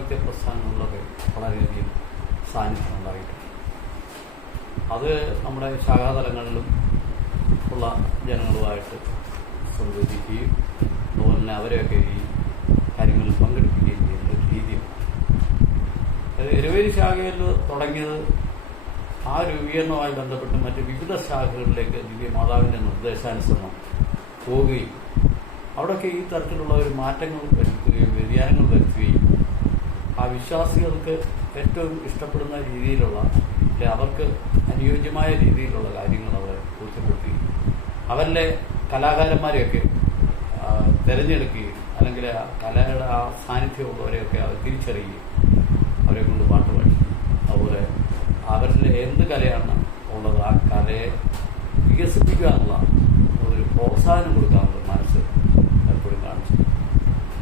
സാഹിത്യ പ്രസ്ഥാനങ്ങളിലൊക്കെ വളരെയധികം സാന്നിധ്യം ഉണ്ടായിട്ടുണ്ട്. അത് നമ്മുടെ ശാഖാതലങ്ങളിലും ഉള്ള ജനങ്ങളുമായിട്ട് സംവദിക്കുകയും അതുപോലെ തന്നെ അവരെയൊക്കെ ഈ കാര്യങ്ങളിൽ പങ്കെടുപ്പിക്കുകയും ചെയ്യുന്ന ഒരു രീതിയാണ്. അത് എരുവേലി ശാഖയിൽ തുടങ്ങിയത് ആ രൂപീകരണവുമായി ബന്ധപ്പെട്ട് മറ്റ് വിവിധ ശാഖകളിലേക്ക് ദിവ്യമാതാവിൻ്റെ നിർദ്ദേശാനുസരണം പോവുകയും അവിടെയൊക്കെ ഈ തരത്തിലുള്ള ഒരു മാറ്റങ്ങൾ വരുത്തുകയും വ്യതിയാനങ്ങൾ വരുത്തുകയും ആ വിശ്വാസികൾക്ക് ഏറ്റവും ഇഷ്ടപ്പെടുന്ന രീതിയിലുള്ള അവർക്ക് അനുയോജ്യമായ രീതിയിലുള്ള കാര്യങ്ങൾ അവരെ ബോധ്യപ്പെടുത്തുകയും അവരിലെ കലാകാരന്മാരെയൊക്കെ തിരഞ്ഞെടുക്കുകയും അല്ലെങ്കിൽ ആ കലയുടെ ആ സാന്നിധ്യമുള്ളവരെയൊക്കെ അവർ തിരിച്ചറിയുകയും അവരെ കൊണ്ട് പാട്ട് പാടി അതുപോലെ അവരിൽ എന്ത് കലയാണ് ഉള്ളത് ആ കലയെ വികസിപ്പിക്കാനുള്ള ഒരു പ്രോത്സാഹനം കൊടുക്കാനുള്ള മനസ്സ് എപ്പോഴും കാണിച്ചു.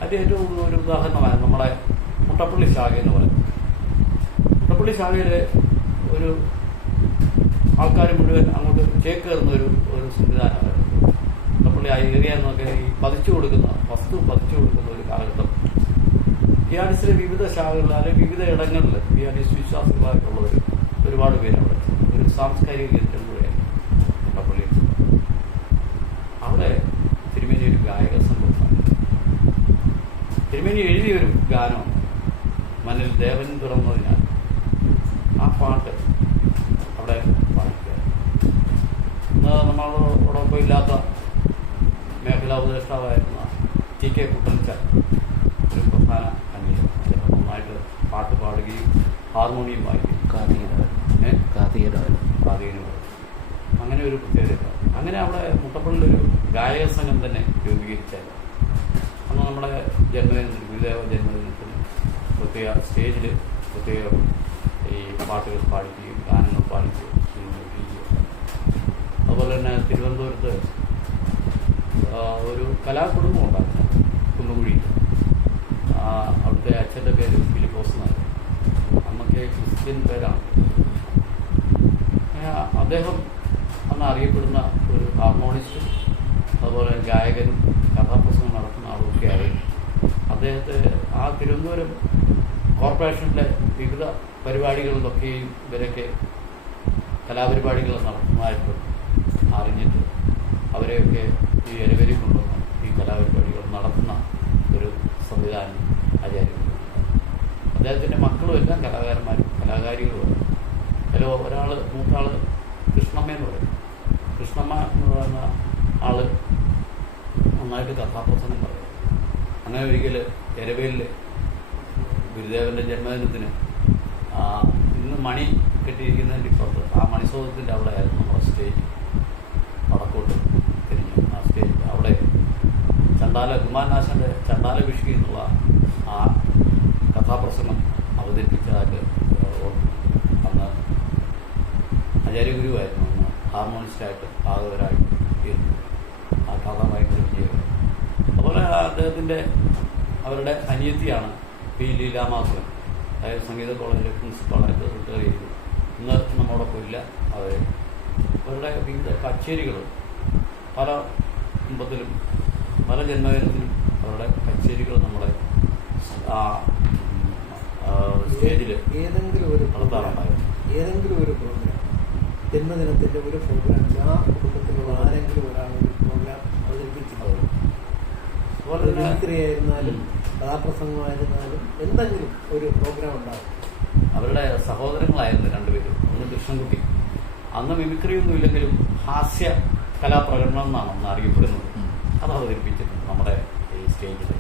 അതിൻ്റെ ഏറ്റവും ഒരു ഉദാഹരണമാണ് നമ്മുടെ മുട്ടപ്പള്ളി ശാഖ എന്ന് പറയുന്നത്. മുട്ടപ്പള്ളി ശാഖയിലെ ഒരു ആൾക്കാർ മുഴുവൻ അങ്ങോട്ട് ചേക്കേറുന്ന ഒരു സംവിധാനമായിരുന്നു. മുട്ടപ്പള്ളി ആ ഏരിയ എന്നൊക്കെ ഈ വസ്തു പതിച്ചു കൊടുക്കുന്ന ഒരു കാലഘട്ടം പിയാനിസ്റ്റിലെ വിവിധ ശാഖകളിൽ അല്ലെങ്കിൽ വിവിധ ഇടങ്ങളിൽ പിയാനിസ്റ്റ് വിശ്വാസികളായിട്ടുള്ളവർ ഒരുപാട് പേര് അവിടെ ഒരു സാംസ്കാരിക കേന്ദ്രം കൂടെയായിരുന്നു മുട്ടപ്പള്ളിയിൽ. അവിടെ തിരുമേനി ഒരു ഗായക സംഘം തിരുമേനി എഴുതിയൊരു ഗാനമാണ് മണ്ണിൽ ദേവൻ പിറന്നതിനാൽ. ആ പാട്ട് അവിടെ പാടിക്കുക. നമ്മളോടൊപ്പം ഇല്ലാത്ത മേഖലാ ഉപദേഷ്ടാവായിരുന്ന ടി കെ കുട്ടൻച ഒരു പ്രധാന അന്വേഷണം. അദ്ദേഹം നന്നായിട്ട് പാട്ട് പാടുകയും ഹാർമോണിയം വായിക്കുകയും കാതികനും അങ്ങനെ ഒരു പ്രത്യേകത. അങ്ങനെ അവിടെ മുട്ടപ്പള്ളിലൊരു ഗായക സംഘം തന്നെ രൂപീകരിച്ചായിരുന്നു. അന്ന് നമ്മുടെ ജന്മദിനത്തിന് ഗുരുദേവ ജന്മദിനത്തിന് പ്രത്യേക സ്റ്റേജിൽ പ്രത്യേകം ഈ പാട്ടുകൾ പാടിക്കുകയും ഗാനങ്ങൾ പാടിക്കുകയും അതുപോലെ തന്നെ തിരുവനന്തപുരത്ത് ഒരു കലാകുടുംബം ഉണ്ടായിരുന്നു കുന്നുകുഴി. അവിടുത്തെ അച്ഛൻ്റെ പേര് ഫിലിപ്പോസ് എന്നായിരുന്നു. അന്നൊക്കെ ക്രിസ്ത്യൻ പേരാണ്. അദ്ദേഹം അന്ന് അറിയപ്പെടുന്ന ഒരു ഹാർമോണിസ്റ്റും അതുപോലെ ഗായകനും കഥാപ്രസംഗം നടത്തുന്ന ആളുമൊക്കെ ആയിരുന്നു. അദ്ദേഹത്തെ ആ തിരുവനന്തപുരം കോർപ്പറേഷനിലെ വിവിധ പരിപാടികളിലൊക്കെയും ഇവരൊക്കെ കലാപരിപാടികൾ നടത്തുന്നതായിട്ട് അറിഞ്ഞിട്ട് അവരെയൊക്കെ ഈ എരുവേലി കൊണ്ടുവന്ന് ഈ കലാപരിപാടികൾ നടത്തുന്ന ഒരു സംവിധാനം ആചാര്യൻ. അദ്ദേഹത്തിൻ്റെ മക്കളും എല്ലാം കലാകാരന്മാരും കലാകാരികളുമാണ്. അതിൽ മൂത്താൾ കൃഷ്ണമ്മ എന്ന് പറയും. കൃഷ്ണമ്മ എന്ന് പറയുന്ന ആള് നന്നായിട്ട് കഥാപ്രസംഗം പറയും. അങ്ങനെ ഒരിക്കൽ എരവേലിൽ ഗുരുദേവൻ്റെ ജന്മദിനത്തിന് ഇന്ന് മണി കെട്ടിയിരിക്കുന്നതിൻ്റെ ഇപ്പുറത്ത് ആ മണിസൗധത്തിൻ്റെ അവിടെ ആയിരുന്നു നമ്മുടെ സ്റ്റേജ്. വടക്കോട്ട് തിരിഞ്ഞു ആ സ്റ്റേജ് അവിടെ കുമാരനാശൻ്റെ ചണ്ടാല വിഷി എന്നുള്ള ആ കഥാപ്രസംഗം അവതരിപ്പിച്ചതായിട്ട് അന്ന് ആചാര്യഗുരുവായിരുന്നു. അന്ന് ഹാർമോണിസ്റ്റായിട്ട് ഭാഗവരായിട്ട് ഇരുന്നു. ആ കഥ ഭയങ്കര വിജയം. അതുപോലെ അദ്ദേഹത്തിൻ്റെ അവരുടെ അനിയത്തിയാണ് പി ലീലാമാധവൻ. അതായത് സംഗീത കോളേജിലെ പ്രിൻസിപ്പാളായിട്ട് റിട്ടയർ ചെയ്തു. ഇന്ന് നമ്മളോടൊപ്പം ഇല്ല. അവരുടെ വിവിധ കച്ചേരികൾ പല കുടുംബത്തിലും പല ജന്മദിനത്തിലും അവരുടെ കച്ചേരികൾ നമ്മുടെ സ്റ്റേജിൽ നടത്താറുണ്ടായിരുന്നു. ഏതെങ്കിലും ഒരു പ്രോഗ്രാം, ജന്മദിനത്തിൻ്റെ ഒരു പ്രോഗ്രാം ആ കുടുംബത്തിലുള്ള ആരെങ്കിലും ഒരാൾ ഒരു പ്രോഗ്രാം അവതരിപ്പിച്ചിട്ടുള്ളത്. മിമിക്രിയായിരുന്നാലും കഥാപ്രസംഗമായിരുന്നാലും എന്തെങ്കിലും ഒരു പ്രോഗ്രാം ഉണ്ടാകും. അവരുടെ സഹോദരങ്ങളായിരുന്നു രണ്ടുപേരും. ഒന്ന് കൃഷ്ണൻകുട്ടി, അന്ന് മിമിക്രിയൊന്നും ഇല്ലെങ്കിലും ഹാസ്യ കലാപ്രകടനം എന്നാണ് അന്ന് അറിയപ്പെടുന്നത്. അത് അവതരിപ്പിച്ചിട്ടുണ്ട് നമ്മുടെ ഈ സ്റ്റേജിൽ.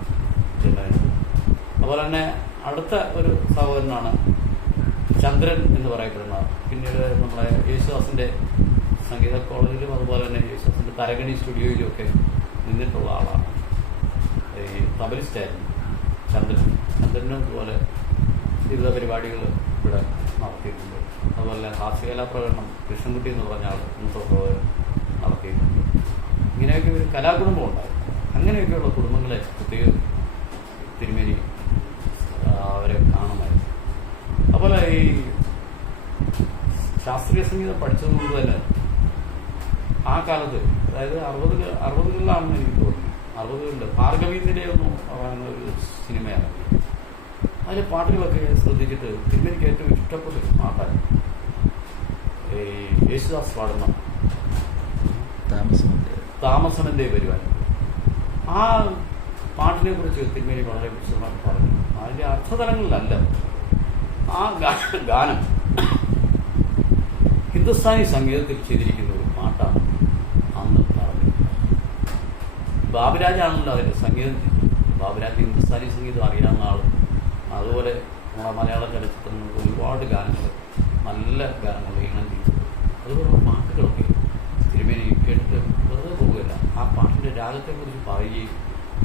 അതുപോലെ തന്നെ അടുത്ത ഒരു സഹോദരനാണ് ചന്ദ്രൻ എന്ന് പറയപ്പെടുന്ന. പിന്നീട് നമ്മുടെ യേശുദാസിൻ്റെ സംഗീത കോളേജിലും അതുപോലെ തന്നെ യേശുദാസിൻ്റെ തരകണി സ്റ്റുഡിയോയിലും ഒക്കെ നിന്നിട്ടുള്ള ആളാണ്. ഈ തബലിസ്റ്റായിരുന്നു ചന്ദ്രനും ഇതുപോലെ വിവിധ പരിപാടികൾ ഇവിടെ നടത്തിയിട്ടുണ്ട്. അതുപോലെ ഹാസ്യകലാ പ്രകടനം കൃഷ്ണൻകുട്ടി എന്ന് പറഞ്ഞ ആൾ സഹോദരൻ നടത്തിയിട്ടുണ്ട്. ഇങ്ങനെയൊക്കെ ഒരു കലാകുടുംബം ഉണ്ടായിരുന്നു. അങ്ങനെയൊക്കെയുള്ള കുടുംബങ്ങളെ പ്രത്യേകം തിരുമേനി അവരെ കാണുമായിരുന്നു. അതുപോലെ ഈ ശാസ്ത്രീയ സംഗീതം പഠിച്ചതുകൊണ്ട് തന്നെ ആ കാലത്ത്, അതായത് 60കളിലാണെന്ന് എനിക്ക് തോന്നുന്നു, 60കളിൽ ഭാർഗവീന്ദ്രയെ എന്ന് പറയുന്ന ഒരു സിനിമയാണ്. അതിൽ പാട്ടിലൊക്കെ ശ്രദ്ധിച്ചിട്ട് തിരുമേനിക്ക് ഏറ്റവും ഇഷ്ടപ്പെട്ടൊരു പാട്ടാണ് ഈ യേശുദാസ് പാടുന്ന താമസമെന്തേ വരുവാൻ. ആ പാട്ടിനെ കുറിച്ച് തിരുമേനി വളരെ വിശദമായിട്ട് പറഞ്ഞു. അതിൻ്റെ അർത്ഥതലങ്ങളിലല്ല, ആ ഗാനം ഹിന്ദുസ്ഥാനി സംഗീതത്തിൽ ചെയ്തിരിക്കുന്ന ഒരു പാട്ടാണ് അന്ന് പറഞ്ഞത്. ബാബുരാജാണല്ലോ അതിൻ്റെ സംഗീതം. ബാബുരാജ് ഹിന്ദുസ്ഥാനി സംഗീതം അറിയാവുന്ന ആൾ. അതുപോലെ നമ്മുടെ മലയാള ചലച്ചിത്രങ്ങൾക്ക് ഒരുപാട് ഗാനങ്ങൾ, നല്ല ഗാനങ്ങൾ ഈണം ചെയ്തു. അതുപോലുള്ള പാട്ടുകളൊക്കെ തിരുമേനി കേട്ടിട്ട് വെറുതെ പോവുകയില്ല. ആ പാട്ടിൻ്റെ രാഗത്തെക്കുറിച്ച് പറയുകയും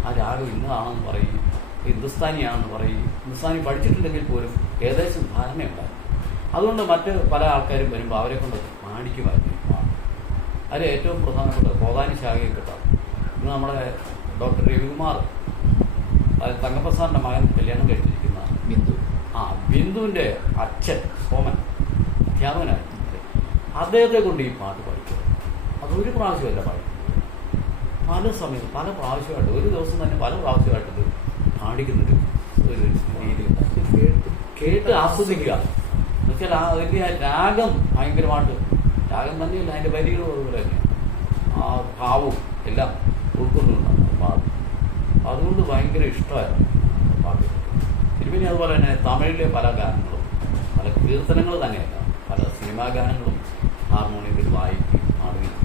ആ രാഗം ഇന്നതാണെന്ന് പറയുകയും ഹിന്ദുസ്ഥാനിയാണെന്ന് പറയുകയും ഹിന്ദുസ്ഥാനി പഠിച്ചിട്ടുണ്ടെങ്കിൽ പോലും ഏകദേശം ധാരണയുണ്ടാകും. അതുകൊണ്ട് മറ്റ് പല ആൾക്കാരും വരുമ്പോൾ അവരെ കൊണ്ട് പാടിക്കുമായിരുന്നു പാട്ട്. അതിൽ ഏറ്റവും പ്രധാനപ്പെട്ട കോതാനി ശാഖയിൽപ്പെട്ട ഇന്ന് നമ്മുടെ ഡോക്ടർ രവികുമാർ തങ്കപ്രസാദിൻ്റെ മകൻ കല്യാണം കഴിച്ചിരിക്കുന്ന ബിന്ദുവിൻ്റെ അച്ഛൻ സോമൻ അധ്യാപകനായിരുന്നു. അദ്ദേഹത്തെ കൊണ്ട് ഈ പാട്ട് പഠിക്കുക. അതൊരു പ്രാവശ്യമല്ല പഠിക്കുന്നത്, പല സമയത്ത് പല പ്രാവശ്യമായിട്ട്, ഒരു ദിവസം തന്നെ പല പ്രാവശ്യമായിട്ട് ഇത് പാടിക്കുന്നൊരു ഒരു രീതി കേട്ട് ആസ്വദിക്കുക. എന്നുവെച്ചാൽ അതിൻ്റെ ആ രാഗം ഭയങ്കരമായിട്ട്, രാഗം തന്നെയല്ല അതിൻ്റെ വരികളും അതുപോലെ തന്നെ ആ ഭാവവും എല്ലാം ഉൾക്കൊണ്ടുകൊണ്ടാണ് പാട്ട്. അതുകൊണ്ട് ഭയങ്കര ഇഷ്ടമായിരുന്നു പാട്ട്. തിരുമേനി അതുപോലെ തന്നെ തമിഴിലെ പല ഗാനങ്ങളും, പല കീർത്തനങ്ങൾ തന്നെയല്ല, പല സിനിമാ ഗാനങ്ങളും ഹാർമോണിയത്തിൽ വായിക്കുകയും പാടുകയും.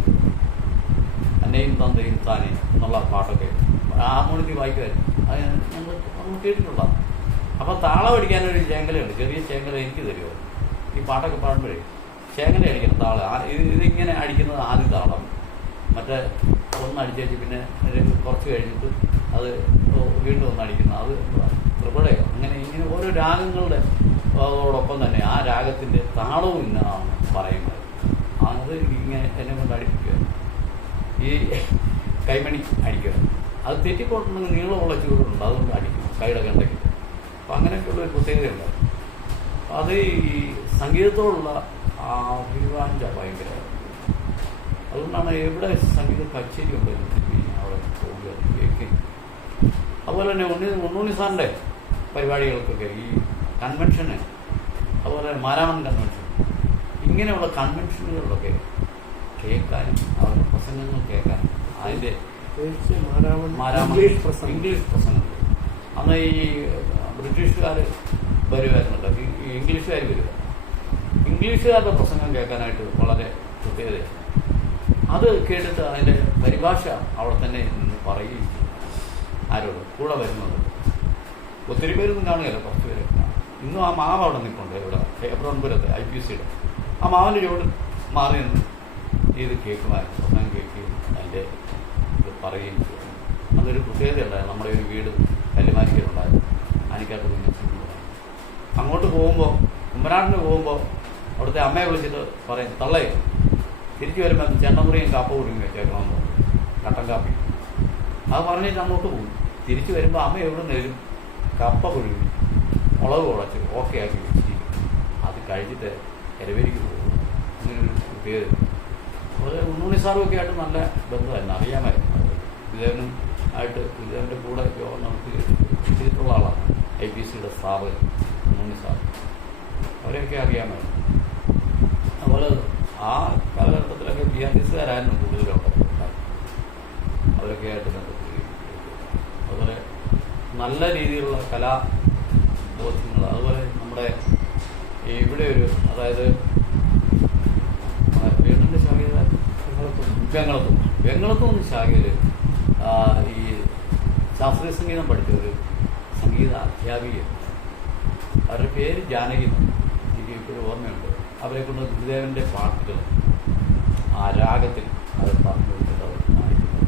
എന്നെയും തന്തയും താനേ എന്നുള്ള പാട്ടൊക്കെ ഹാർമോണിയത്തിൽ വായിക്കുമായിരുന്നു. അത് നമ്മൾ കേട്ടിട്ടുള്ളതാണ്. അപ്പം താളം അടിക്കാനൊരു ചേങ്കലയുണ്ട്, ചെറിയ ചേങ്കല എനിക്ക് തരുമോ ഈ പാട്ടൊക്കെ പാടുമ്പോഴേ? ചേങ്കല അടിക്കണം താളം. ഇതിങ്ങനെ അടിക്കുന്നത് ആദ്യ താളം, മറ്റേ ഒന്നടിച്ചേച്ച് പിന്നെ കുറച്ച് കഴിഞ്ഞിട്ട് അത് വീണ്ടും ഒന്നടിക്കുന്നത്, അത് ത്രിപുടയോ അങ്ങനെ ഇങ്ങനെ ഓരോ രാഗങ്ങളുടെ അതോടൊപ്പം തന്നെ ആ രാഗത്തിൻ്റെ താളവും ഇന്നതാണ് പറയുന്നത്. അത് ഇങ്ങനെ എന്നെ കൊണ്ട് അടിപ്പിക്കുക. ഈ കൈമണി അടിക്കുക, അത് തെറ്റിപ്പോട്ടുണ്ടെങ്കിൽ നീളമുള്ള ചൂടുണ്ട്, അതുകൊണ്ട് അടിക്കും കൈയുടെ കണ്ടയ്ക്ക്. അപ്പം അങ്ങനെയൊക്കെയുള്ളൊരു പ്രത്യേകതയുണ്ട്. അത് ഈ സംഗീതത്തോടുള്ള ആ അഭിവാഞ്ച ഭയങ്കര. അതുകൊണ്ടാണ് എവിടെ സംഗീത കച്ചേരി ഉണ്ടായിരുന്നു അവിടെ പോവുക കേൾക്കുകയും. അതുപോലെ തന്നെ ഉണ്ണുണ്ണി സാറിൻ്റെ പരിപാടികൾക്കൊക്കെ ഈ കൺവെൻഷന്, അതുപോലെ മാരാമൺ കൺവെൻഷൻ, ഇങ്ങനെയുള്ള കൺവെൻഷനുകളിലൊക്കെ കേൾക്കാനും അവരുടെ പ്രസംഗങ്ങൾ കേൾക്കാനും അതിൻ്റെ ഇംഗ്ലീഷ് പ്രസംഗങ്ങൾ. അന്ന് ഈ ബ്രിട്ടീഷുകാർ വരുമായിരുന്നുണ്ട്, ഇംഗ്ലീഷുകാർ വരിക. ഇംഗ്ലീഷുകാരുടെ പ്രസംഗം കേൾക്കാനായിട്ട് വളരെ പ്രത്യേകതയാണ്. അത് കേട്ടിട്ട് അതിൻ്റെ പരിഭാഷ അവിടെ തന്നെ നിന്ന് പറയുകയും ചെയ്യും. ആരോട് കൂടെ വരുന്നത് ഒത്തിരി പേരൊന്നും കാണുകയല്ല, കുറച്ച് പേരൊക്കെ കാണും. ഇന്നും ആ മാവ് അവിടെ നിൽപ്പുണ്ട്, ഇവിടെ എബ്രോൺപുരത്തെ IPCയുടെ ആ മാവിൻ്റെ ചുവട് മാറി നിന്ന് ഇത് കേൾക്കുമായിരുന്നു, പ്രസംഗം കേൾക്കുകയും അതിൻ്റെ ഇത് പറയുകയും ചെയ്യും. അതൊരു പ്രത്യേകതയുണ്ടായിരുന്നു. നമ്മുടെ ഒരു വീട് കല്ലുമാനിക്കലുണ്ടായിരുന്നു, ആനിക്കാട്ട് കുഞ്ഞു. അങ്ങോട്ട് പോകുമ്പോൾ, കുമ്പനാട്ടിന് പോകുമ്പോൾ അവിടുത്തെ അമ്മയെ വിളിച്ചിട്ട് പറയും, തള്ളേ തിരിച്ചു വരുമ്പോൾ ചെണ്ടമുറിയും കാപ്പ കുടിയും വെച്ചേക്കണമെന്ന് പറഞ്ഞു, കട്ടൻ കാപ്പി. അത് പറഞ്ഞിട്ട് അങ്ങോട്ട് പോകും. തിരിച്ചു വരുമ്പോൾ അമ്മ എവിടെ നിന്നേലും കപ്പ കുഴുങ്ങി മുളക് കുഴച്ച് ഓക്കെ ആക്കി വെച്ചിരിക്കും. അത് കഴിച്ചിട്ട് എരവേലിക്ക് പോകും. അങ്ങനൊരു പ്രത്യേകത. അതുപോലെ ഉണ്ണുണ്ണി സാറുമൊക്കെ ആയിട്ട് നല്ല ബന്ധമായിരുന്നു, അറിയാമായിരുന്നു. ഗുരുദേവനും ആയിട്ട് ഗുരുദേവൻ്റെ കൂടെ യോഗം നടത്തി ചെയ്തിട്ടുള്ള ആളാണ് IPCയുടെ സ്ഥാപകൻ ഉണ്ണുണ്ണി സാർ. അവരെയൊക്കെ അറിയാമായിരുന്നു. അതുപോലെ ആ കാലഘട്ടത്തിലൊക്കെ BRTSകാരായിരുന്നു കൂടുതലൊക്കെ അവരൊക്കെ ആയിട്ട് ബന്ധപ്പെടുകയും. അതുപോലെ നല്ല രീതിയിലുള്ള കലാബോധ്യങ്ങൾ. അതുപോലെ നമ്മുടെ ഇവിടെ ഒരു, അതായത് വീടിൻ്റെ ശാഖയിൽ വെങ്ങളത്തും ശാഖയിൽ ഈ ശാസ്ത്രീയ സംഗീതം പഠിച്ച ഒരു സംഗീത അധ്യാപിക, അവരുടെ പേര് ജാനകി, എനിക്ക് ഇപ്പോഴും ഓർമ്മയുണ്ട്. അവരെ കൊണ്ട് ഗുരുദേവൻ്റെ പാട്ടുകൾ ആ രാഗത്തിൽ അത് പറഞ്ഞു കൊടുത്തിട്ട് അവർ കാണിക്കുന്നത്.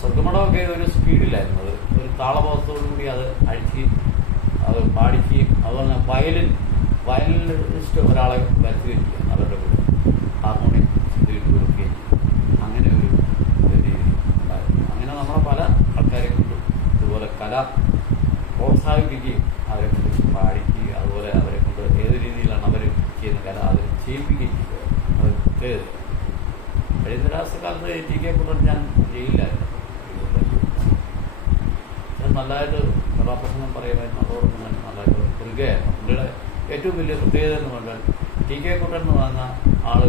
സ്വർഗമഠമൊക്കെ ഒരു സ്പീഡിലായിരുന്നു, അത് ഒരു താളബോധത്തോടു കൂടി അത് അടിക്കുകയും അത് പാടിക്കുകയും. അതുപോലെ വയലിനിസ്റ്റ് ഒരാളെ വരുത്തുകയും ചെയ്യാം അവരുടെ കൂടെ, ഹാർമോണിയം ചെയ്തിട്ട് കൊടുക്കുകയും അങ്ങനെ ഒരു രീതി ഉണ്ടായിരുന്നു. അങ്ങനെ നമ്മളെ പല ആൾക്കാരെ കൊണ്ടും ഇതുപോലെ കല പ്രോത്സാഹിപ്പിക്കുകയും അവരെ കൊണ്ട് പാടിക്കുകയും അതുപോലെ അവരെ കൊണ്ട് ഏത് രീതിയിലാണ് അവർ ചെയ്യുന്ന കല അത് ചെയ്യിപ്പിക്കുകയും ചെയ്യുക. അത് പ്രത്യേകത. അടിയന്തരാവസ്ഥക്കാലത്ത് TK കുട്ടൻ ഞാൻ ജയിലിലായിരുന്നു. ഞാൻ നല്ലതായിട്ട് കഥാപ്രസംഗം പറയുമായിരുന്നു. അതോടൊപ്പം തന്നെ നല്ല മൃഗയായിരുന്നു. പുള്ളിയുടെ ഏറ്റവും വലിയ പ്രത്യേകത എന്ന് പറഞ്ഞാൽ ടി കെ കുട്ടൻ എന്ന് പറയുന്ന ആള്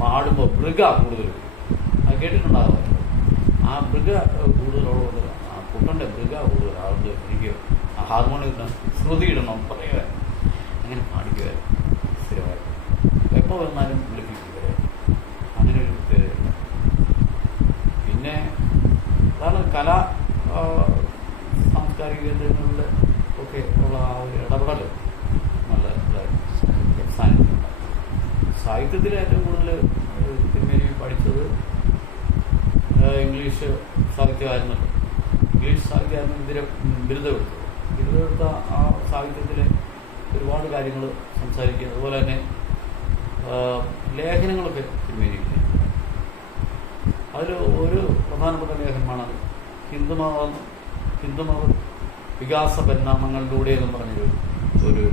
പാടുമ്പോൾ മൃഗ കൂടുതൽ അത് കേട്ടിട്ടുണ്ടാകുമല്ലോ. ആ മൃഗ കൂടുതലുള്ളത് ആ കുട്ടൻ്റെ മൃഗ കൂടുതൽ ആൾക്ക് എനിക്ക് ആ ഹാർമോണിയം ശ്രുതി ഇടണം പറയുമായിരുന്നു. അങ്ങനെ പാടിക്കുമായിരുന്നു സ്ഥിരമായിട്ട്. എപ്പോൾ വന്നാലും വിളിപ്പിക്കുമായിരുന്നു. അങ്ങനെ ഒരു പ്രത്യേകതയുണ്ട്. പിന്നെ അതാണ് കലാ സാംസ്കാരിക കേന്ദ്രങ്ങളിൽ ഒക്കെ ഉള്ള ആ ഒരു ഇടപെടൽ നല്ല ഇതായിരുന്നു. സാഹിത്യത്തിൽ ഏറ്റവും കൂടുതൽ തിരുമേനി പഠിച്ചത് ഇംഗ്ലീഷ് സാഹിത്യമായിരുന്നല്ലോ. ഇംഗ്ലീഷ് സാഹിത്യമായിരുന്നു ബിരുദമെടുത്ത ആ സാഹിത്യത്തിൽ ഒരുപാട് കാര്യങ്ങൾ സംസാരിക്കുക. അതുപോലെ തന്നെ ലേഖനങ്ങളൊക്കെ തിരുമേനി. അതിൽ ഒരു പ്രധാനപ്പെട്ട ലേഖനമാണ് ഹിന്ദുമത വികാസ പരിണാമങ്ങളിലൂടെ എന്ന് പറഞ്ഞൊരു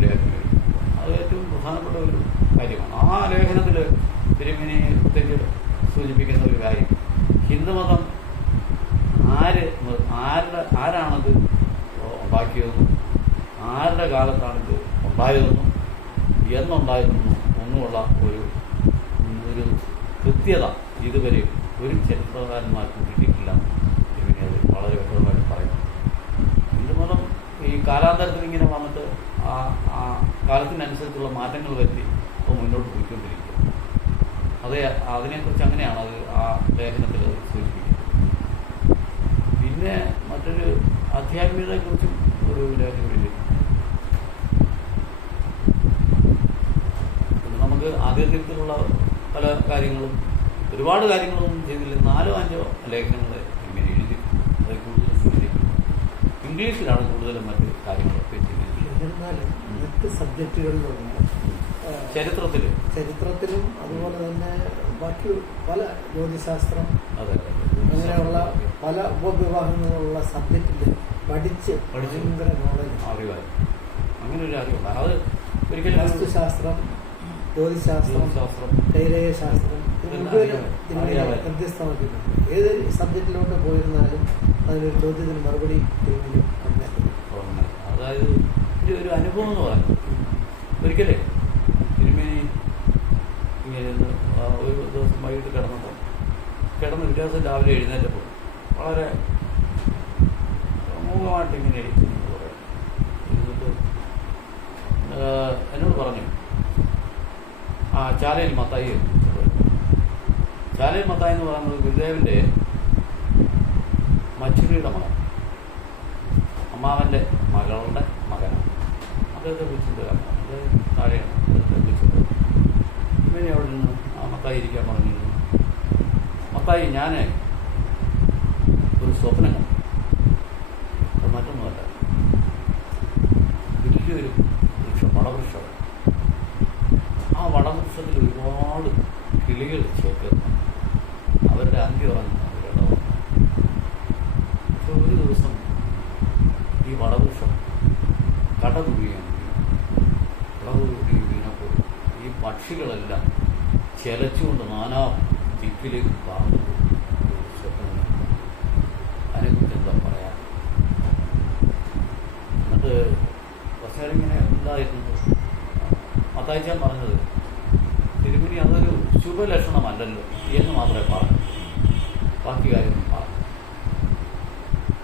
ലേഖനം. അത് ഏറ്റവും പ്രധാനപ്പെട്ട ഒരു കാര്യമാണ്. ആ ലേഖനത്തിൽ തിരുമേനി പ്രത്യേകിച്ച് സൂചിപ്പിക്കുന്ന ഒരു കാര്യം, ഹിന്ദുമതം ആരാണത് ഉണ്ടാക്കിയതെന്നും ആരുടെ കാലത്താണിത് ഉണ്ടായതെന്നും എന്നുണ്ടായതെന്നും ഒന്നുമുള്ള ഒരു കൃത്യത ഇതുവരെ ഒരു ചരിത്രകാരന്മാർക്കും കിട്ടിയിട്ടില്ല. തിരുമേനി അത് വളരെ വ്യക്തമായിട്ട് പറയുന്നു. ഹിന്ദുമതം ഈ കാലാന്തരത്തിൽ ഇങ്ങനെ വന്നിട്ട് ആ കാലത്തിനനുസരിച്ചുള്ള മാറ്റങ്ങൾ വരുത്തി അപ്പോൾ മുന്നോട്ട് പോയിക്കൊണ്ടിരിക്കുക. അതിനെക്കുറിച്ച് അങ്ങനെയാണ് അത് ആ ലേഖനത്തിൽ സൂചിപ്പിക്കുന്നത്. പിന്നെ മറ്റൊരു ആധ്യാത്മികതയെക്കുറിച്ചും ഒരു ലേഖനം. പിന്നെ നമുക്ക് ആധ്യാത്മികത്തിലുള്ള പല കാര്യങ്ങളും ഒരുപാട് കാര്യങ്ങളൊന്നും ചെയ്തില്ല. 4-5 ലേഖനങ്ങൾ ഇങ്ങനെ എഴുതി. അത് കൂടുതലും ഇംഗ്ലീഷിലാണ് കൂടുതലും മറ്റ് കാര്യങ്ങളൊക്കെ എന്നിരുന്നാലും മറ്റ് സബ്ജക്റ്റുകളിലുള്ള ചരിത്രത്തിലും അതുപോലെ തന്നെ ബാക്കി പല ജ്യോതിശാസ്ത്രം അങ്ങനെയുള്ള പല ഉപവിഭാഗങ്ങളുള്ള സബ്ജക്റ്റിൽ പഠിച്ച് ഭയങ്കര നോളജ് അറിവായി. അങ്ങനെ ഒരു അറിവുണ്ട്. അത് ഒരിക്കലും വാസ്തുശാസ്ത്രം, ജ്യോതിശാസ്ത്രം, ശാസ്ത്രം വ്യത്യസ്തമാക്കിയിട്ടുണ്ട്. ഏത് സബ്ജക്റ്റിലോട്ട് പോയിരുന്നാലും അതിനൊരു ചോദ്യത്തിന് മറുപടി അതായത് ഒരു അനുഭവം എന്ന് പറയുന്നത് ഒരിക്കലേ തിരുമേനി ഇങ്ങനെ ഒരു ദിവസം വൈകിട്ട് കിടന്ന് ഒരു ദിവസം രാവിലെ എഴുന്നേറ്റപ്പോൾ വളരെ മൂകമായിട്ട് ഇങ്ങനെ ഇരുന്നിട്ട് എന്നോട് പറഞ്ഞു, ചാലയിൽ മത്തായി എന്ന് പറയുന്നത് ഗുരുദേവൻ്റെ മച്ചുരിയുടെ മകൻ, അമ്മാവൻ്റെ മകളുടെ മകനാണ്. അദ്ദേഹത്തെ വിളിച്ചിട്ട് അദ്ദേഹം താഴെയാണ്. അദ്ദേഹത്തെ വിളിച്ചിട്ട് ഇവനെ അവിടെ നിന്ന് മത്തായി ഇരിക്കാൻ പറഞ്ഞിരുന്നു. മത്തായി, ഞാൻ ഒരു സ്വപ്നം കണ്ടു. അത് മറ്റൊന്നുമല്ല, വലിയൊരു വടവൃക്ഷം. ആ വടവൃക്ഷത്തിൽ ഒരുപാട് കിളികൾ ചേർക്കുന്നു. അവരുടെ അന്ത്യം ഇറങ്ങുന്ന ഒരിടവും. പക്ഷെ ഒരു ദിവസം ഈ വടവൃക്ഷം കടതുകയാണ്. കടതുകി വീണപ്പോൾ ഈ പക്ഷികളെല്ലാം ചെലച്ചുകൊണ്ട് നാനാ ദിക്കിലേക്ക് കാണുന്നു. അതിനെക്കുറിച്ച് എന്താ പറയാൻ? എന്നിട്ട് കുറച്ചേരം ഇങ്ങനെ ഉണ്ടായിരുന്നു. മത്തായിച്ചാൻ പറഞ്ഞത്, തിരുമേനി അതൊരു ശുഭലക്ഷണമല്ലല്ലോ എന്ന് മാത്രമേ പറഞ്ഞു. ബാക്കി കാര്യമൊന്നും പറഞ്ഞു.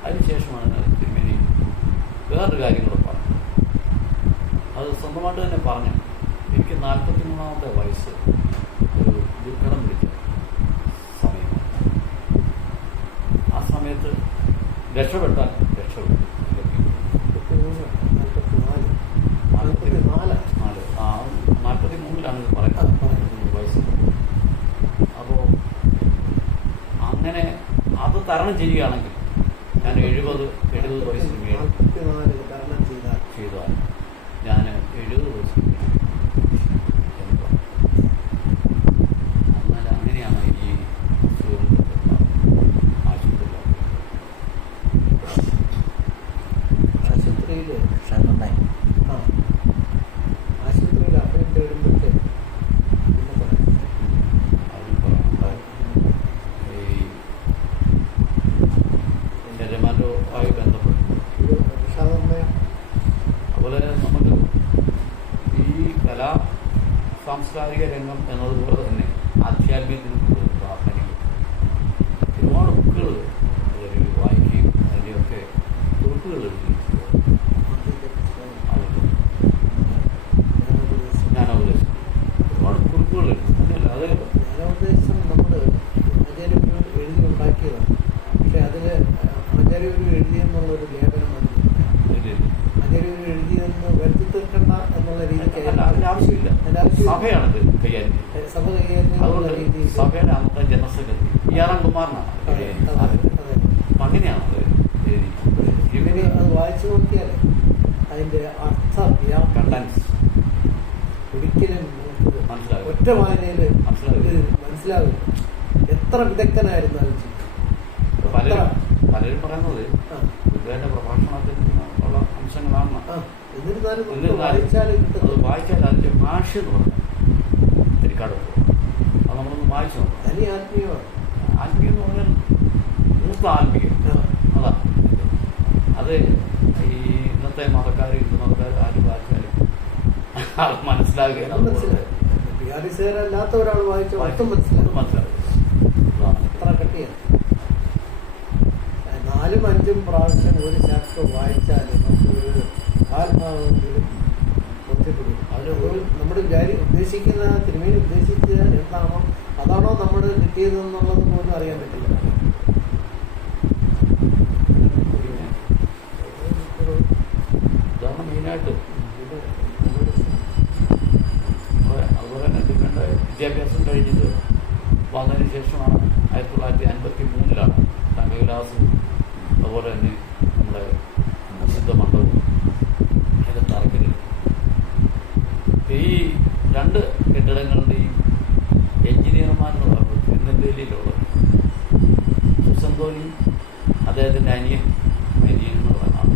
അതിനുശേഷമാണ് തിരുമേനി വേറൊരു കാര്യം കൂടെ പറഞ്ഞു. അത് സ്വന്തമായിട്ട് തന്നെ പറഞ്ഞു. എനിക്ക് 43-ാമത്തെ വയസ്സ് ഒരു ദുർഘടം പിടിച്ച സമയമാണ്. ആ സമയത്ത് രക്ഷപ്പെട്ടാൽ രക്ഷപ്പെട്ടു. 43-ലാണ് ഇത് പറയുന്നത്. 43 വയസ്സ്. അപ്പോൾ അങ്ങനെ അത് തരണം ചെയ്യുകയാണെങ്കിൽ ഞാൻ 70 വയസ്സിന് മേൽ ചെയ്താൽ ഞാൻ 70 വയസ്സിന് എന്നാൽ അങ്ങനെയാണ് ഈ ആശുപത്രിയിൽ അഭയം തേടുമ്പോഴത്തെ ശരമാറ്റോ ആയി ബന്ധപ്പെട്ട് സാംസ്കാരിക രംഗം എന്നതുപോലെ തന്നെ ആധ്യാത്മികത്തിനും പ്രാർത്ഥനയും ഒരുപാട് ബുക്കുകൾ അതിൽ വായിക്കുകയും അതിൻ്റെയൊക്കെ കുറിപ്പുകൾ എഴുതുകയും ജ്ഞാനോപദേശം ഒരുപാട് കുറിപ്പുകൾ എഴുതും. അങ്ങനെയല്ല അത് ജ്ഞാനോപദേശം നമ്മൾ ആചാര്യ എഴുതി ഉണ്ടാക്കിയതാണ്. പക്ഷെ അതിൽ ആചാര്യ ഒരു എഴുതിയെന്നുള്ളൊരു ലേഖനം ആചാര്യ ഒരു എഴുതിയെന്ന് വരുത്തി തീർക്കണ്ട എന്നുള്ള രീതിക്ക് അതിൻ്റെ ആവശ്യമില്ല. സഭയാണത് കൈകാര്യം ചെയ്യുന്നത്. സഭ കൈകാര്യം അതുകൊണ്ട് സഭയുടെ അന്നത്തെ ജനറൽ സെക്രട്ടറി E.R.M. കുമാറിനാണ് അങ്ങനെയാണ് അത് ഇവര് അത് വായിച്ചു നോക്കിയാൽ അതിന്റെ കണ്ടൻസ് ഒരിക്കലും മനസ്സിലാവും. ഒറ്റ വായനയിൽ മനസ്സിലാവില്ല. എത്ര വിദഗ്ധനായിരുന്നാലും പലരും പറയുന്നത് ബുദ്ധന്റെ പ്രഭാഷണത്തിൽ ഉള്ള അംശങ്ങളാണ്. എന്നിരുന്നാലും അത് വായിച്ചാൽ അതിന്റെ ഭാഷ എന്ന് പറഞ്ഞാൽ തിരിക്കാടും അത് നമ്മളൊന്ന് വായിച്ചു നോക്കാം. തനി ആത്മീയമാണ്. ആത്മീയം എന്ന് പറഞ്ഞാൽ മൂത്ത ആത്മീയം അതാണ്. അത് ഈ ഇന്നത്തെ മതക്കാർ ആരും വായിച്ചാലും അത് മനസ്സിലാകുകയാണ്. അല്ലാത്ത ഒരാൾ വായിച്ച മനസ്സിലാകും. അത്ര കട്ടിയാണ്. 4-5 പ്രാവശ്യം ഒരു ചാപ്റ്റർ വായിച്ചാൽ നമുക്കൊരു ആത്മാവെങ്കിലും ബോധ്യപ്പെടും. അതുകൊണ്ട് നമ്മൾ ഉദ്ദേശിക്കുന്ന തിരുമേനി ഉദ്ദേശിച്ചത് എന്താണോ അതാണോ നമ്മൾ കിട്ടിയതെന്നുള്ളത് പോലും അറിയാൻ പറ്റില്ല. ഇതാണ് മെയിനായിട്ട്. അതുപോലെ തന്നെ ഡിഫറെൻ്റ് വിദ്യാഭ്യാസം കഴിഞ്ഞിട്ട് വന്നതിന് ശേഷമാണ് 1953 സംഘവിലാസും അതുപോലെ തന്നെ നമ്മുടെ പ്രസിദ്ധ മണ്ഡപവും അതിൻ്റെ തറക്കല്ലും ഈ 2 കെട്ടിടങ്ങളുടെയും എഞ്ചിനീയർമാരെന്ന് പറയുന്നത് തിരുനെല്വേലിയിലുള്ള സുസന്തോനിയും അദ്ദേഹത്തിൻ്റെ അനിയൻ എന്ന് പറയുന്ന ആൾ.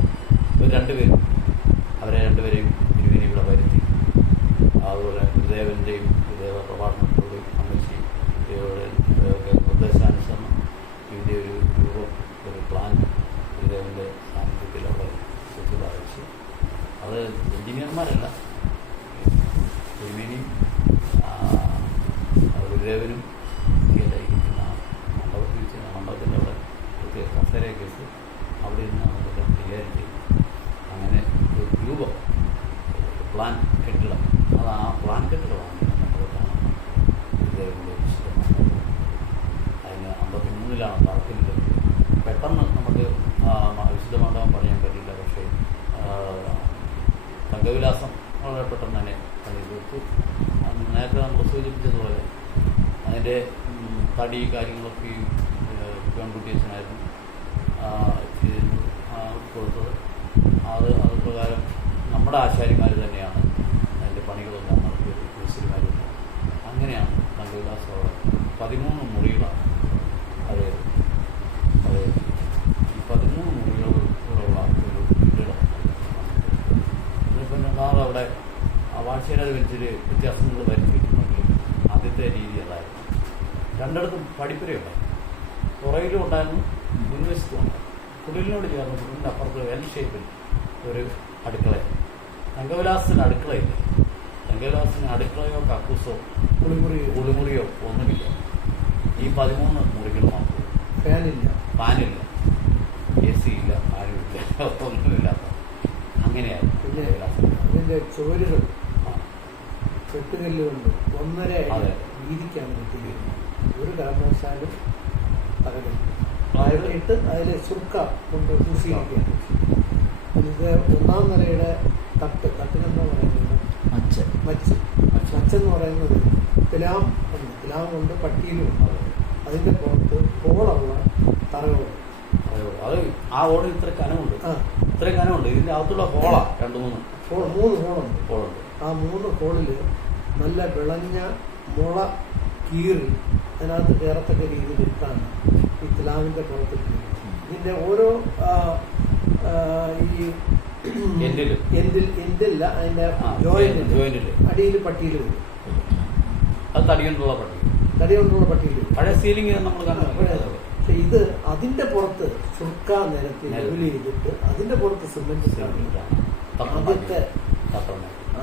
ഇവർ 2 പേരും അവരെ 2 പേരെയും തിരുവേനി ഇവിടെ വരുത്തി. അതുപോലെ ഗുരുദേവൻ്റെയും ഗുരുദേവ പ്രഭാഷണത്തോടെയും അമ്മച്ചി ഇവരുടെ നിർദ്ദേശാനുസരണം ഇതിൻ്റെ ഒരു രൂപം ഒരു പ്ലാൻ ഗുരുദേവൻ്റെ സാന്നിധ്യത്തിൽ അവിടെ വെച്ച് അത് എഞ്ചിനീയർമാരല്ല, തിരുമേനിയും ഗുരുദേവനും ഇരിക്കുന്ന മണ്ഡപത്തിൻ്റെ അവിടെ പ്രത്യേക കസേരയൊക്കെ ഇട്ട് അവിടെ നിന്നാണ് അവിടെ കൈകാര്യം ചെയ്തത്. അങ്ങനെ ഒരു രൂപം പ്ലാൻ കെട്ടിടം അത് ആ പ്ലാൻ കെട്ടിടമാണ് നമ്മൾ കാണുന്നത്. ഗുരുദേവൻ്റെ വിശുദ്ധമാണ്. അതിന് 53 തറക്കല്ലിൽ പെട്ടെന്ന് നമുക്ക് വിശുദ്ധ മണ്ഡപം പറയാൻ പറ്റില്ല. പക്ഷേ സംഘവിലാസം വളരെ പെട്ടെന്ന് തന്നെ പണി തീർത്തു. നേരത്തെ നമ്മൾ സൂചിപ്പിച്ചതുപോലെ അതിൻ്റെ തടി കാര്യങ്ങളൊക്കെ പെൺകുട്ടിയച്ഛനായിരുന്നു കൊടുത്തത്. അത് പ്രകാരം നമ്മുടെ ആശാരിമാർ തന്നെയാണ് അതിൻ്റെ പണികളെല്ലാം നടത്തിയത്. കുരിശിമാരുണ്ട്. അങ്ങനെയാണ് സംഘവിലാസം അവിടെ 13 മുറികളാണ്. അത് ഈ 13 മുറികളുള്ള ഒരു കെട്ടിടം. ഇന്നിപ്പം അവിടെ വാഴ്ചയുടെ വെച്ചിട്ട് വ്യത്യാസങ്ങൾ വരുത്തിയിട്ടുണ്ടെങ്കിലും ആദ്യത്തെ രീതി അതായിരുന്നു. 2 പഠിപ്പുരയുണ്ടായിരുന്നു. പുറയിലും ഉണ്ടായിരുന്നു, മുൻവശത്തും ഉണ്ടായിരുന്നു. കുടിലിനോട് ചേർന്ന് കുടിലിൻ്റെ അപ്പുറത്ത് എൽ ഷേപ്പിൽ ഒരു അടുക്കള. സംഘവിലാസത്തിന് അടുക്കളയില്ല. സംഘവിലാസത്തിന് അടുക്കളയോ കക്കൂസോ കുളിമുറിയോ ഒന്നുമില്ല. ഈ 13 മുറികൾ മാത്രം. ഫാനില്ല, AC ഇല്ല, ആരുമില്ല, ഒന്നുമില്ലാത്ത അങ്ങനെയായിരുന്നു. അതിൻ്റെ ചുവരുകൾ കെട്ടുകല്ലുകൊണ്ട് 1.5 വീതിക്കാണ് കെട്ടിയിരുന്നത്. ഒരു കാരണവശാലും തകരുന്നു. ഇട്ട് അതിൽ സുർക്ക കൊണ്ട് സൂക്ഷിക്കുകയാണ്. ഇത് 1ാം നിലയുടെ തട്ടിനെന്താ പറയുന്നത് മച്ചെന്ന് പറയുന്നത് പിലാം കൊണ്ട് പട്ടിയിലുണ്ട്. അതിൻ്റെ പുറത്ത് ഹോളുള്ള തറകളുണ്ട്. അത് ആ ഓട് ഇത്ര കനമുണ്ട്. ഇതിൻ്റെ അകത്തുള്ള ഹോളാ 3 ഹോളുണ്ട്. ആ 3 ഹോളിൽ നല്ല വിളഞ്ഞ മുള കീറി അതിനകത്ത് കയറത്തക്ക രീതിയിൽ ഇട്ടാണ് ഈ തിലാവിൻ്റെ പുറത്ത് കീറി. ഇതിൻ്റെ ഓരോ ഈ എൻഡില്ല അതിൻ്റെ ജോയിന്റിൽ അടിയിൽ പട്ടിയിൽ വരും. അത് തടികൊണ്ടുള്ള പട്ടിയിൽ പഴയ സീലിംഗ് നമ്മൾ കണ്ടത്. പക്ഷെ ഇത് അതിന്റെ പുറത്ത് ചുർക്ക നിരത്തി ലെവൽ ചെയ്തിട്ട് അതിന്റെ പുറത്ത് സിമെന്റ്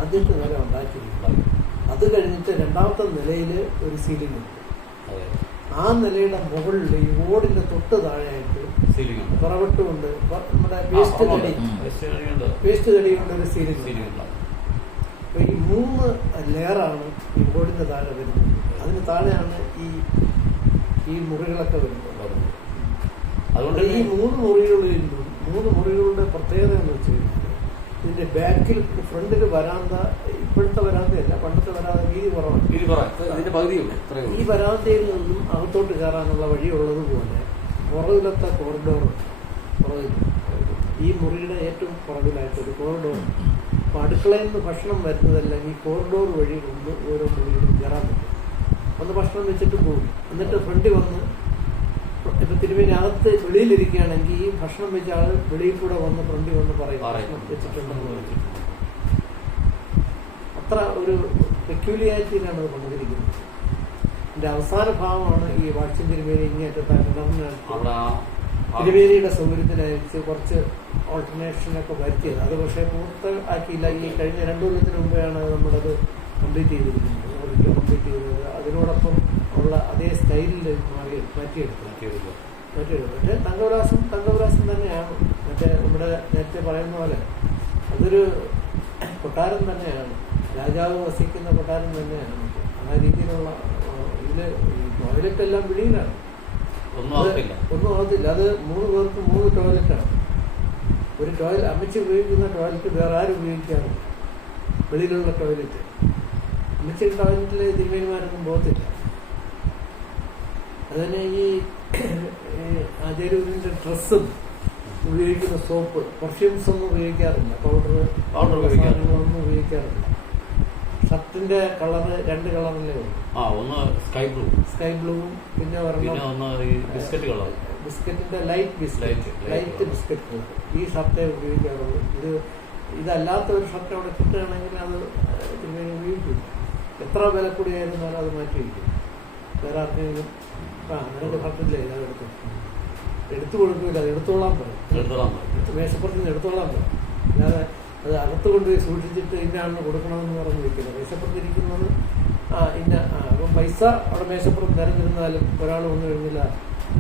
ആദ്യത്തെ നില ഉണ്ടാക്കിയിട്ടുണ്ട്. അത് കഴിഞ്ഞിട്ട് രണ്ടാമത്തെ നിലയിൽ ഒരു സീലിംഗ് ഉണ്ട്. അതെ. ആ നിലയുടെ മുകളിൽ ഈ ഓടിന്റെ തൊട്ട് താഴെയായിട്ട് സീലിംഗ് ഉണ്ട്. പുറവിട്ടുകൊണ്ട് നമ്മുടെ വേസ്റ്റ് കടിയുണ്ട് ഒരു സീലിംഗ്. അപ്പൊ ഈ 3 ലെയറാണ് ഈ ഓടിന്റെ താഴെ വരുന്നത്. അതിന് താഴെയാണ് ഈ മുറികളൊക്കെ വരുന്നത്. അതുകൊണ്ട് ഈ 3 മുറികളിലും 3 മുറികളുടെ പ്രത്യേകത എന്ന് വെച്ച് കഴിഞ്ഞാൽ ഇതിന്റെ ബാക്കിൽ ഫ്രണ്ടിൽ വരാന്ത, ഇപ്പോഴത്തെ വരാന്തയല്ല, പണ്ടത്തെ വരാന്ത വീതി കുറവാണ്. ഈ വരാന്തയിൽ നിന്നും അകത്തോട്ട് കയറാനുള്ള വഴിയുള്ളതുപോലെ പുറകിലത്തെ കോറിഡോർ, പുറകിൽ ഈ മുറിയുടെ ഏറ്റവും പുറകിലായിട്ടൊരു കോറിഡോർ. അപ്പോൾ അടുക്കളയിൽ നിന്ന് ഭക്ഷണം വരുന്നതെല്ലാം ഈ കോറിഡോർ വഴി കൊണ്ട് ഓരോ മുറിയിലും കയറാൻ പറ്റും. ഒന്ന് ഭക്ഷണം വെച്ചിട്ട് പോകും, എന്നിട്ട് ഫ്രണ്ടിൽ വന്ന് ഇപ്പൊ തിരുമേനികത്ത് വെളിയിലിരിക്കുകയാണെങ്കിൽ ഈ ഭക്ഷണം വെച്ച ആൾ വെളിയിൽ കൂടെ വന്ന് ഫ്രണ്ടിൽ വന്ന് പറയും ഭക്ഷണം വെച്ചിട്ടുണ്ടെന്ന് പറഞ്ഞു. അത്ര ഒരു പെക്യൂലിയാരിറ്റിയിലാണ് അത് കൊണ്ടുവരിക്കുന്നത്. ഇതിന്റെ അവസാന ഭാഗമാണ് ഈ വാക്സിൻ തിരുമേനി ഇങ്ങേറ്റത്താൻ തിരുമേനിയുടെ സൗകര്യത്തിനനുസരിച്ച് കുറച്ച് ഓൾട്ടർനേഷനൊക്കെ വരുത്തിയത്. അത് പക്ഷേ പൂർത്തിയാക്കിയില്ല. ഈ കഴിഞ്ഞ 2 കൊല്ലത്തിന് മുമ്പെയാണ് നമ്മളത് കംപ്ലീറ്റ് ചെയ്തിരിക്കുന്നത്. കംപ്ലീറ്റ് ചെയ്തത് അതിനോടൊപ്പം ഉള്ള അതേ സ്റ്റൈലിൽ മാറ്റിയെടുത്തു. പക്ഷേ തങ്കവിലാസം തന്നെയാണ്. മറ്റേ നമ്മുടെ നേരത്തെ പറയുന്ന പോലെ അതൊരു കൊട്ടാരം തന്നെയാണ്, രാജാവ് വസിക്കുന്ന കൊട്ടാരം തന്നെയാണ്. ആ രീതിയിലുള്ള ഇതില് ടോയ്ലറ്റ് എല്ലാം വെളിയിലാണ്, ഒന്നും ആകത്തില്ല. അത് 3 പേർക്ക് 3 ടോയ്ലറ്റാണ്. ഒരു ടോയ്ലറ്റ് അമ്മച്ചി ഉപയോഗിക്കുന്ന ടോയ്ലറ്റ് വേറെ ആരും ഉപയോഗിക്കാറില്ല. വെളിയിലുള്ള ടോയ്ലറ്റ് അമ്മച്ചി ടോയ്ലറ്റിൽ തിരുമേനിമാരൊന്നും പോകത്തില്ല. അതുതന്നെ ഈ ആചാര്യന്റെ ഡ്രസ്സും ഉപയോഗിക്കുന്ന സോപ്പ്, പെർഫ്യൂംസ് ഒന്നും ഉപയോഗിക്കാറില്ല. പൗഡർ ഒന്നും ഉപയോഗിക്കാറില്ല. ഷർട്ടിന്റെ കളറ് 2 കളറിലേ ഉള്ളൂ. ഒന്ന് സ്കൈ ബ്ലൂവും പിന്നെ ബിസ്ക്കറ്റിന്റെ ലൈറ്റ് ബിസ്ക്കറ്റ് കളർ. ഈ ഷർട്ടേ ഉപയോഗിക്കാറുള്ളൂ. ഇതല്ലാത്ത ഒരു ഷർട്ട് അവിടെ കിട്ടുകയാണെങ്കിൽ അത് ഉപയോഗിക്കില്ല. എത്ര വില കൂടിയായിരുന്നാലും അത് മാറ്റി വയ്ക്കും. വേറെ ആർക്കെങ്കിലും നിനക്ക് ഷർട്ടില്ലേ അത് എടുത്തു കൊടുക്കില്ല, അത് എടുത്തോളാൻ പറയും. മേശപ്പുറത്ത് നിന്ന് എടുത്തോളാൻ പറയും. അല്ലാതെ അത് അകത്ത് കൊണ്ടുപോയി സൂക്ഷിച്ചിട്ട് ഇന്നാണ് കൊടുക്കണമെന്ന് പറഞ്ഞിരിക്കുന്നത്. മേശപ്പുറത്തിരിക്കുന്നത് അപ്പം പൈസ അവിടെ മേശപ്പുറം തിരഞ്ഞിരുന്നാലും ഒരാൾ ഒന്നും എഴുന്നില്ല,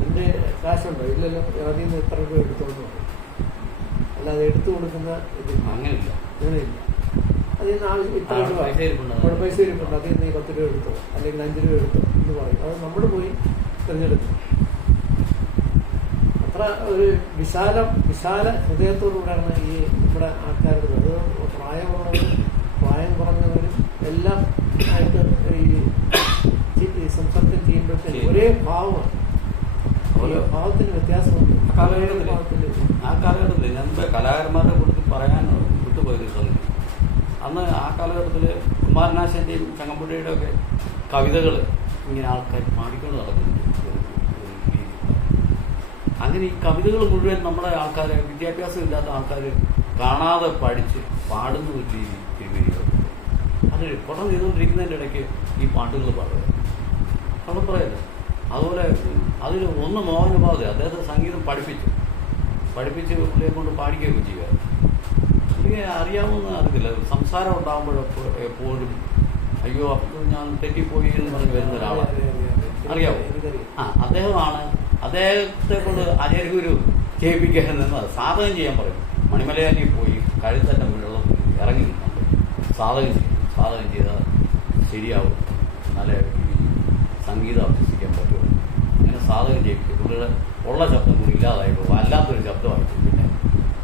എൻ്റെ കാശുണ്ടോ, ഇല്ലല്ലോ, അതിൽ നിന്ന് എത്ര രൂപ എടുത്തോന്ന് പറയും. അല്ലാതെ എടുത്തു കൊടുക്കുന്ന അങ്ങനെയില്ല. അതിൽ നിന്ന് ഇത്ര രൂപ അവിടെ പൈസ ഇരിപ്പുണ്ട്, അതിൽ നിന്ന് 10 രൂപ എടുത്തോ അല്ലെങ്കിൽ 5 രൂപ എടുത്തോ എന്ന് പറയും. അത് നമ്മൾ പോയി തിരഞ്ഞെടുക്കും. അത്ര ഒരു വിശാല ഹൃദയത്തോടുകൂടെയാണ് ഈ നമ്മുടെ ആൾക്കാരുടെ. അത് പ്രായം കുറഞ്ഞവരും എല്ലാം ആയിട്ട് ഈ സംസർഗം ചെയ്യുമ്പോഴത്തേക്കും ഒരേ ഭാവമാണ്. ഭാവത്തിന് വ്യത്യാസമുണ്ട്. ആ കാലഘട്ടത്തിൽ ഞാൻ കലാകാരന്മാരെ കുറിച്ച് പറയാൻ വിട്ടുപോയത് അന്ന് ആ കാലഘട്ടത്തിൽ കുമാരനാശന്റെയും ചങ്ങമ്പുഴയുടെ ഒക്കെ കവിതകൾ ഇങ്ങനെ ആൾക്കാർ പാടിക്കൊണ്ട് നടക്കുന്നുണ്ട്. അങ്ങനെ ഈ കവിതകൾ മുഴുവൻ നമ്മുടെ ആൾക്കാരെ, വിദ്യാഭ്യാസം ഇല്ലാത്ത ആൾക്കാർ കാണാതെ പഠിച്ച് പാടുന്ന ഒരു രീതി തിരുമേനികൾ. അത് പഠനം ചെയ്തുകൊണ്ടിരിക്കുന്നതിൻ്റെ ഇടയ്ക്ക് ഈ പാട്ടുകൾ പാടുക കള്ളം പറയല്ല. അതുപോലെ അതിൽ ഒന്ന് മോഹനബാധ അദ്ദേഹത്തെ സംഗീതം പഠിപ്പിച്ച് പുള്ളിയെ കൊണ്ട് പാടിക്കുകയൊക്കെ ചെയ്യുക. പുള്ളിയെ അറിയാമെന്ന് അറിയില്ല. സംസാരം ഉണ്ടാകുമ്പോഴെപ്പോഴും അയ്യോ അപ്പോൾ ഞാൻ തെറ്റിപ്പോയി എന്ന് പറഞ്ഞ് വരുന്ന ഒരാളാണ്. അറിയാമോ? അദ്ദേഹമാണ്. അദ്ദേഹത്തെ കൊണ്ട് ആചാര്യഗുരു ചെയ്യിപ്പിക്കാൻ നിന്നത് സാധകം ചെയ്യാൻ പറയും. മണിമലയാറ്റിൽ പോയി കഴുത്തറ്റം വെള്ളം ഇറങ്ങി നിന്നുണ്ട് സാധകം ചെയ്താൽ ശരിയാവും, നല്ല സംഗീതം അഭ്യസിക്കാൻ പറ്റുമോ, അങ്ങനെ സാധകം ചെയ്യിപ്പിച്ചു. പുള്ളിയുടെ ഉള്ള ശബ്ദം കൂടി ഇല്ലാതായപ്പോൾ വല്ലാത്തൊരു ശബ്ദമായിട്ട്. പിന്നെ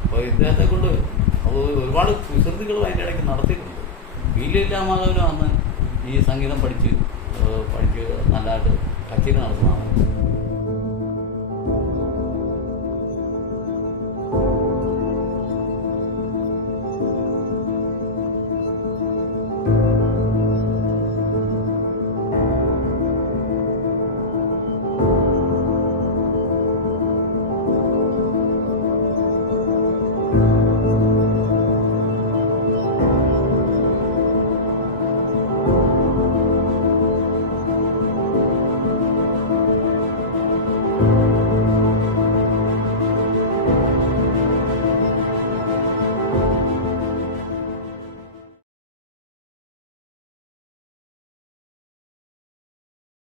അപ്പോൾ ഇദ്ദേഹത്തെ കൊണ്ട് ഒരുപാട് കുസൃതികളും അതിൻ്റെ ഇടയ്ക്ക് നടത്തിയിട്ടുണ്ട്. വീലില്ലാമാധവനും അന്ന് ഈ സംഗീതം പഠിച്ച് നല്ലതായിട്ട് കച്ചേരി നടത്തുന്നതാണ്.